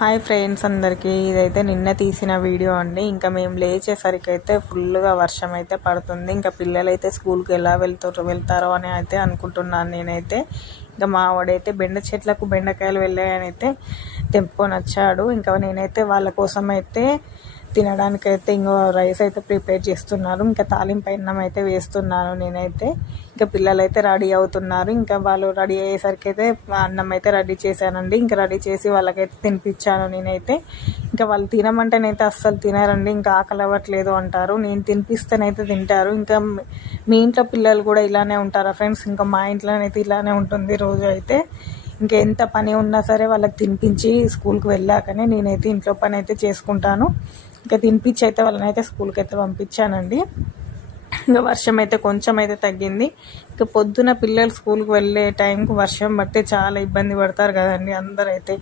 Hi friends అందరికీ, ఇదైతే నిన్న తీసిన వీడియో అండి. ఇంకా మేము లేచేసరికి అయితే ఫుల్గా వర్షం అయితే పడుతుంది. ఇంకా పిల్లలు అయితే స్కూల్కి ఎలా వెళ్తారో అని అయితే అనుకుంటున్నాను నేనైతే. ఇంకా మా వాడైతే బెండ చెట్లకు బెండకాయలు వెళ్ళాయని అయితే తెంపుకొని వచ్చాడు. ఇంకా నేనైతే వాళ్ళ కోసం అయితే తినడానికైతే ఇంకో రైస్ అయితే ప్రిపేర్ చేస్తున్నారు. ఇంకా తాలింపు అన్నం అయితే వేస్తున్నాను నేనైతే. ఇంకా పిల్లలు అయితే రెడీ అవుతున్నారు. ఇంకా వాళ్ళు రెడీ అయ్యేసరికి అయితే అన్నం అయితే రెడీ చేశానండి. ఇంకా రెడీ చేసి వాళ్ళకైతే తినిపించాను నేనైతే. ఇంకా వాళ్ళు తినమంటేనైతే అస్సలు తినారండి. ఇంకా ఆకలి అవ్వట్లేదు అంటారు. నేను తినిపిస్తేనైతే తింటారు. ఇంకా మీ ఇంట్లో పిల్లలు కూడా ఇలానే ఉంటారా ఫ్రెండ్స్? ఇంకా మా ఇంట్లోనైతే ఇలానే ఉంటుంది రోజు అయితే. ఇంకా ఎంత పని ఉన్నా సరే వాళ్ళకి తినిపించి స్కూల్కి వెళ్ళాకనే నేనైతే ఇంట్లో పని అయితే చేసుకుంటాను. ఇంకా తినిపించి అయితే వాళ్ళని అయితే స్కూల్కి అయితే పంపించానండి. ఇంకా వర్షం అయితే కొంచెం అయితే తగ్గింది. ఇంకా పొద్దున పిల్లలు స్కూల్కి వెళ్ళే టైంకి వర్షం పడితే చాలా ఇబ్బంది పడతారు కదండి అందరూ అయితే.